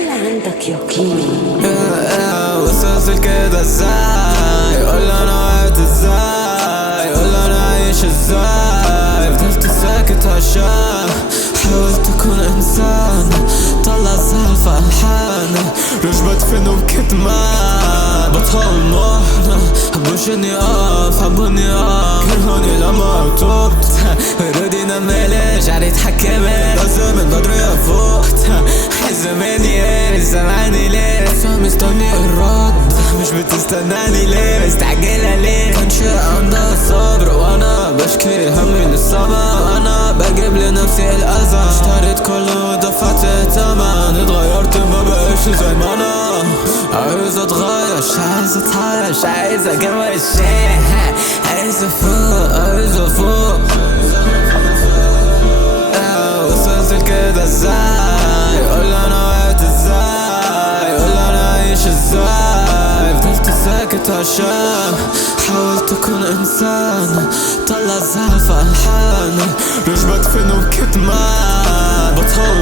خلي عندك يقين. وصلت لكده ازاي؟ قول انا وقعت ازاي؟ قول انا عايش ازاي؟ فضلت ساكت عشان حاولت اكون انسان، طلع زعل في الحان، مش بدفن بكتمان، بطول محنة، حبوش اني اقف، حبوني اقف، كرهوني لما تبت، ردي نملي شعري اتحكمت، لازم من بدري افوت، عايز مني ايه؟ سامعني ليه؟ لسه مستني الرد، مش بتستناني ليه؟ مستعجلة ليه؟ كانش عندها الصبر وانا بشكي همي للسما، انا بجيب لنفسي الاذى، اشتريت كله ودفعت الثمن، اتغيرت ما بقيش زي ما انا، عايز اتغير، مش عايز اتعايش، عايز اكمل شيء، عايز افوق، عايز افوق. وصلت لكده ازاي؟ قول انا وقعت ازاي؟ قول انا عايش ازاي؟ فضلت ساكت عشان حاولت اكون انسان، طلع زعل في الحان، مش بدفن بكتمان، بطول